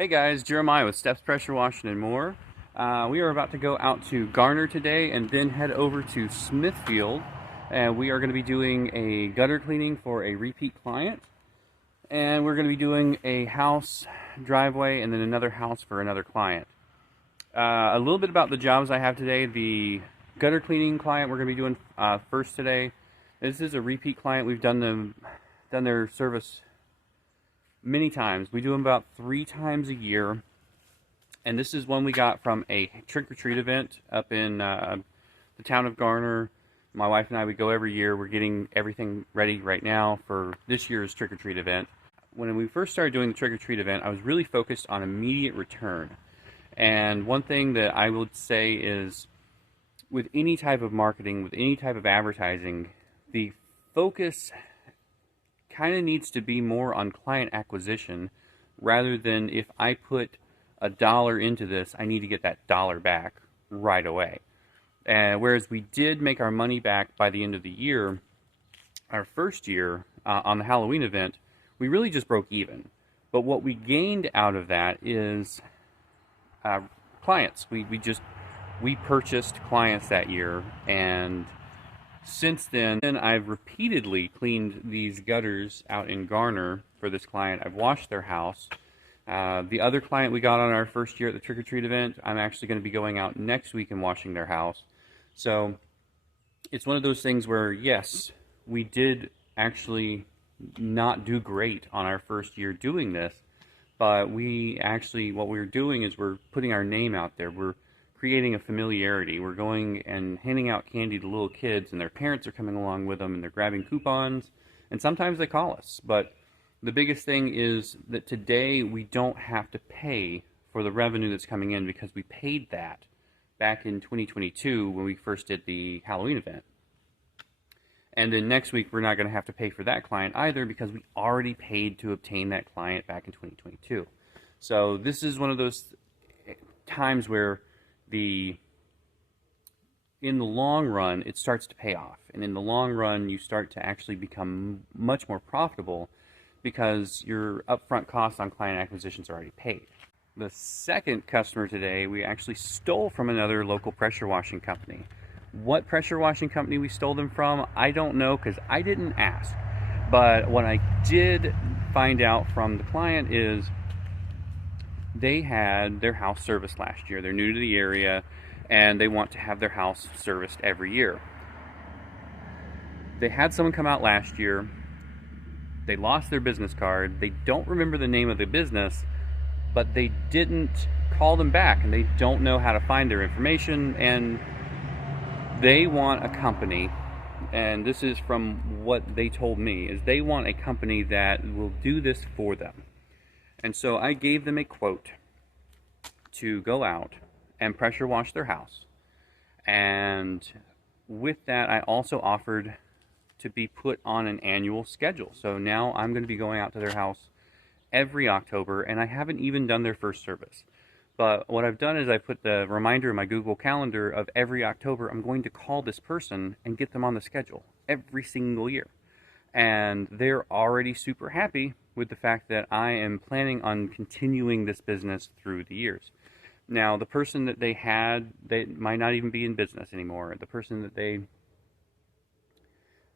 Hey guys, Jeremiah with Steps Pressure Washing and More. We are about to go out to Garner today and then head over to Smithfield. And we are going to be doing a gutter cleaning for a repeat client. And we're going to be doing a house, driveway, and then another house for another client. A little bit about the jobs I have today. The gutter cleaning client we're going to be doing first today. This is a repeat client. We've done their service many times. We do them about 3 times a year, and this is one we got from a trick-or-treat event up in the town of Garner. My wife and I, we go every year. We're getting everything ready right now for this year's trick-or-treat event. When we first started doing the trick-or-treat event, I was really focused on immediate return. And one thing that I would say is, with any type of marketing, with any type of advertising, the focus kind of needs to be more on client acquisition rather than, if I put $1 into this, I need to get that dollar back right away. Whereas we did make our money back by the end of the year, our first year on the Halloween event, we really just broke even. But what we gained out of that is clients. We purchased clients that year, and since then, I've repeatedly cleaned these gutters out in Garner for this client. I've washed their house. The other client we got on our first year at the trick-or-treat event, I'm actually going to be going out next week and washing their house. So it's one of those things where, yes, we did actually not do great on our first year doing this, but what we're doing is we're putting our name out there. We're creating a familiarity. We're going and handing out candy to little kids, and their parents are coming along with them, and they're grabbing coupons, and sometimes they call us. But the biggest thing is that today we don't have to pay for the revenue that's coming in, because we paid that back in 2022 when we first did the Halloween event. And then next week we're not going to have to pay for that client either, because we already paid to obtain that client back in 2022. So this is one of those times where in the long run, it starts to pay off. And in the long run, you start to actually become much more profitable, because your upfront costs on client acquisitions are already paid. The second customer today, we actually stole from another local pressure washing company. What pressure washing company we stole them from, I don't know, because I didn't ask. But what I did find out from the client is they had their house serviced last year. They're new to the area, and they want to have their house serviced every year. They had someone come out last year. They lost their business card. They don't remember the name of the business, but they didn't call them back, and they don't know how to find their information, and they want a company, and this is from what they told me, is they want a company that will do this for them. And so I gave them a quote to go out and pressure wash their house. And with that, I also offered to be put on an annual schedule. So now I'm going to be going out to their house every October, and I haven't even done their first service. But what I've done is I put the reminder in my Google Calendar of every October I'm going to call this person and get them on the schedule every single year. And they're already super happy with the fact that I am planning on continuing this business through the years. Now, the person that they might not even be in business anymore. The person that they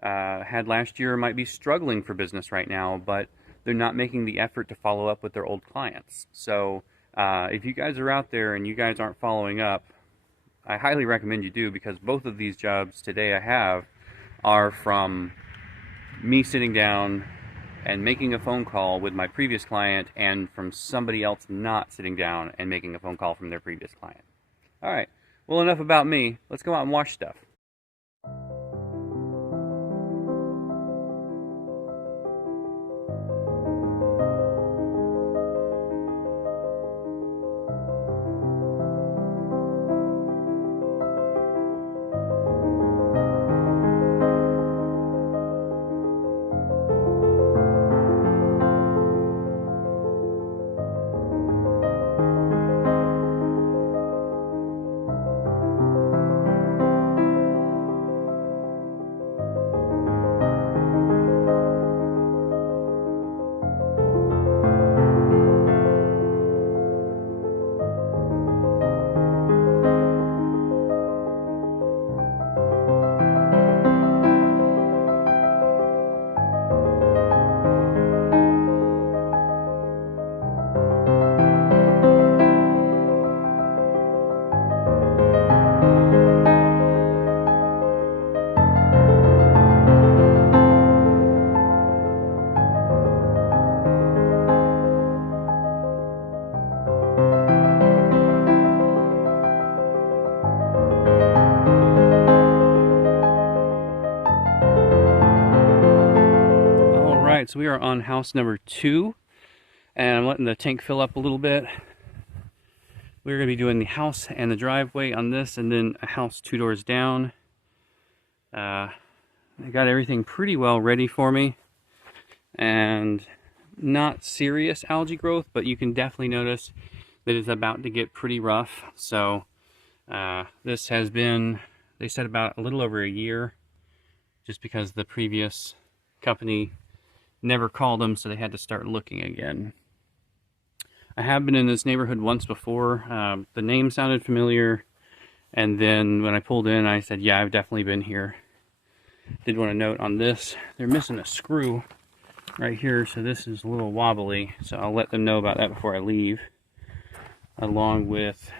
had last year might be struggling for business right now, but they're not making the effort to follow up with their old clients. So if you guys are out there and you guys aren't following up, I highly recommend you do, because both of these jobs today I have are from me sitting down and making a phone call with my previous client, and from somebody else not sitting down and making a phone call from their previous client. All right, well, enough about me. Let's go out and wash stuff. Alright, so we are on house number 2, and I'm letting the tank fill up a little bit. We're going to be doing the house and the driveway on this, and then a house 2 doors down. I got everything pretty well ready for me, and not serious algae growth, but you can definitely notice that it's about to get pretty rough. So this has been, they said, about a little over a year, just because the previous company never called them, so they had to start looking again. I have been in this neighborhood once before. The name sounded familiar, and then when I pulled in, I said, yeah, I've definitely been here. Did want to note on this, they're missing a screw right here, so this is a little wobbly, so I'll let them know about that before I leave. Along with,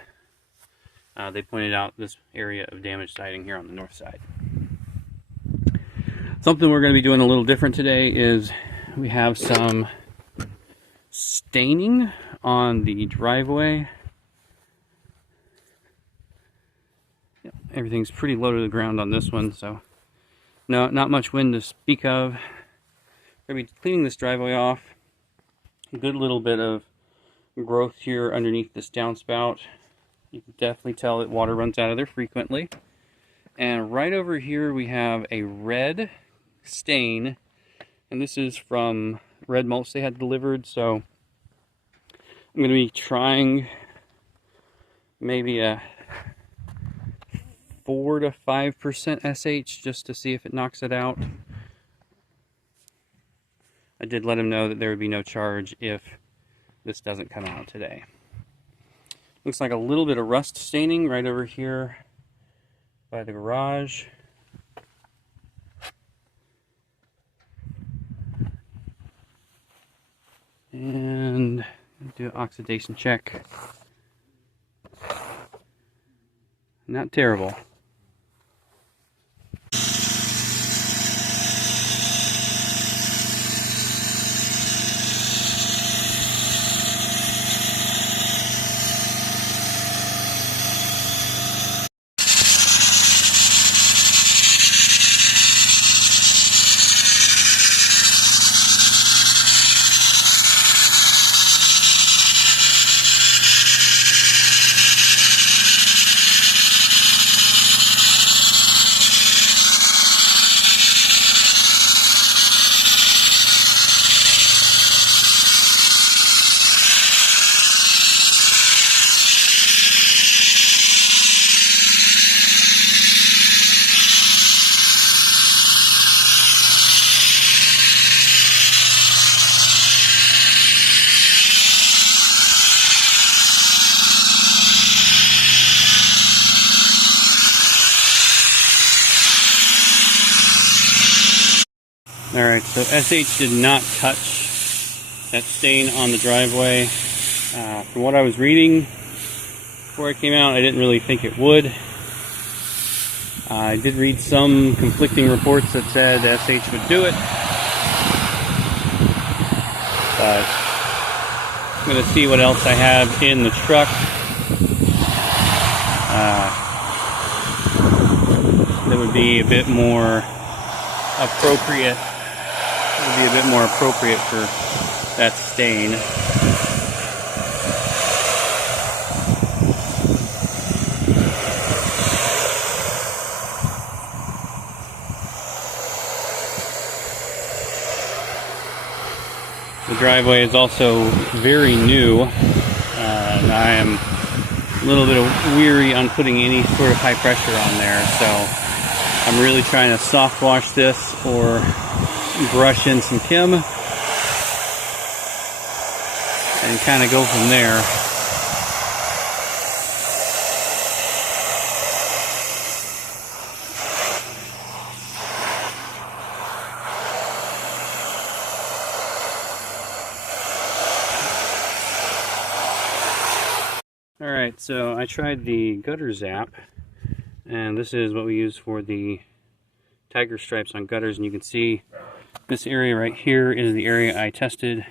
they pointed out this area of damaged siding here on the north side. Something we're going to be doing a little different today is we have some staining on the driveway. Yep, everything's pretty low to the ground on this one, so no, not much wind to speak of. We're going to be cleaning this driveway off. A good little bit of growth here underneath this downspout. You can definitely tell that water runs out of there frequently. And right over here we have a red stain, and this is from red mulch they had delivered. So I'm going to be trying maybe a 4 to 5% SH just to see if it knocks it out. I did let him know that there would be no charge if this doesn't come out today. Looks like a little bit of rust staining right over here by the garage. And do an oxidation check. Not terrible. Alright, so SH did not touch that stain on the driveway. From what I was reading before I came out, I didn't really think it would. I did read some conflicting reports that said SH would do it. But I'm going to see what else I have in the truck. That would be a bit more appropriate. Would be a bit more appropriate for that stain. The driveway is also very new, and I am a little bit weary on putting any sort of high pressure on there, so I'm really trying to soft wash this or brush in some Kim and kind of go from there. Alright, so I tried the gutter zap, and this is what we use for the tiger stripes on gutters, and you can see this area right here is the area I tested,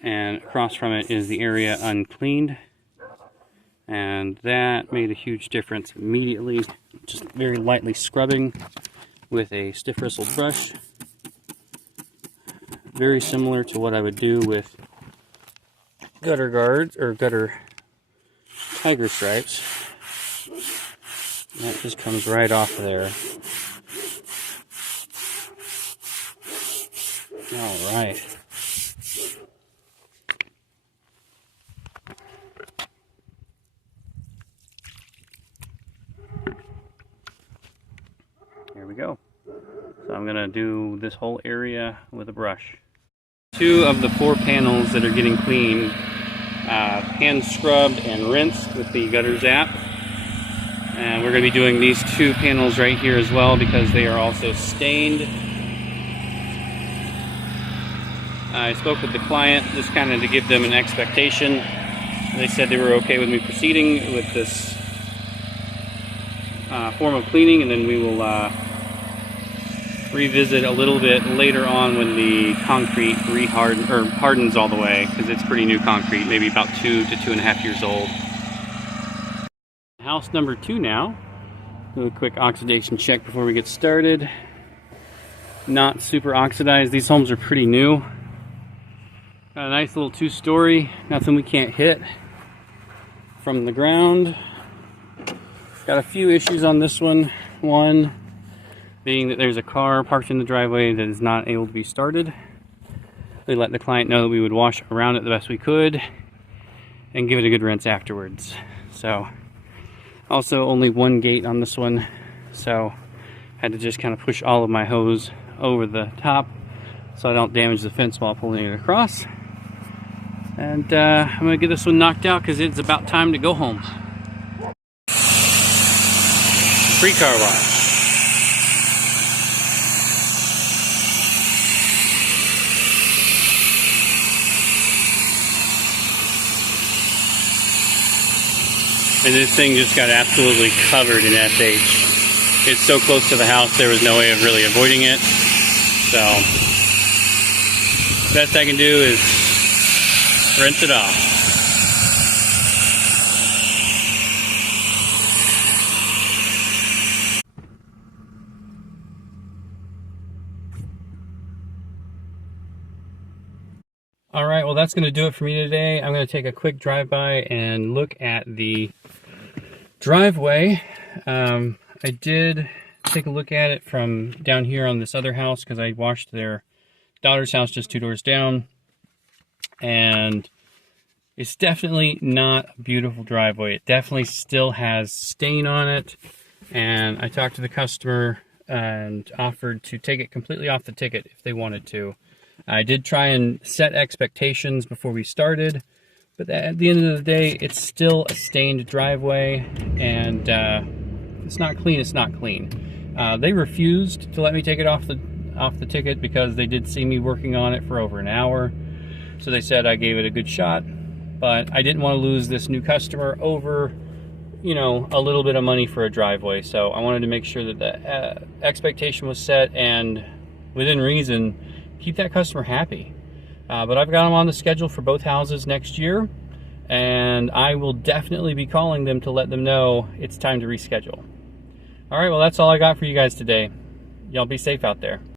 and across from it is the area uncleaned, and that made a huge difference immediately. Just very lightly scrubbing with a stiff bristled brush, very similar to what I would do with gutter guards or gutter tiger stripes. That just comes right off of there. All right. Here we go. So I'm gonna do this whole area with a brush. 2 of the 4 panels that are getting cleaned, hand scrubbed and rinsed with the gutter zap. And we're gonna be doing these 2 panels right here as well because they are also stained. I spoke with the client just kind of to give them an expectation. They said they were okay with me proceeding with this form of cleaning, and then we will revisit a little bit later on when the concrete hardens all the way, because it's pretty new concrete, maybe about 2 to 2.5 years old. House number 2 now. Do a quick oxidation check before we get started. Not super oxidized. These homes are pretty new. Got a nice little 2-story, nothing we can't hit from the ground. Got a few issues on this one. One being that there's a car parked in the driveway that is not able to be started. They let the client know that we would wash around it the best we could and give it a good rinse afterwards. So, also only 1 gate on this one, so had to just kind of push all of my hose over the top so I don't damage the fence while pulling it across. And I'm gonna get this one knocked out because it's about time to go home. Free car wash. And this thing just got absolutely covered in SH. It's so close to the house, there was no way of really avoiding it. So, best I can do is rinse it off. Alright, well that's going to do it for me today. I'm going to take a quick drive-by and look at the driveway. I did take a look at it from down here on this other house because I washed their daughter's house just 2 doors down. And it's definitely not a beautiful driveway. It definitely still has stain on it. And I talked to the customer and offered to take it completely off the ticket if they wanted to. I did try and set expectations before we started, but at the end of the day, it's still a stained driveway, and it's not clean. It's not clean. They refused to let me take it off the ticket because they did see me working on it for over an hour. So they said I gave it a good shot, but I didn't want to lose this new customer over, you know, a little bit of money for a driveway. So I wanted to make sure that the expectation was set and within reason, keep that customer happy. But I've got them on the schedule for both houses next year, and I will definitely be calling them to let them know it's time to reschedule. All right, well, that's all I got for you guys today. Y'all be safe out there.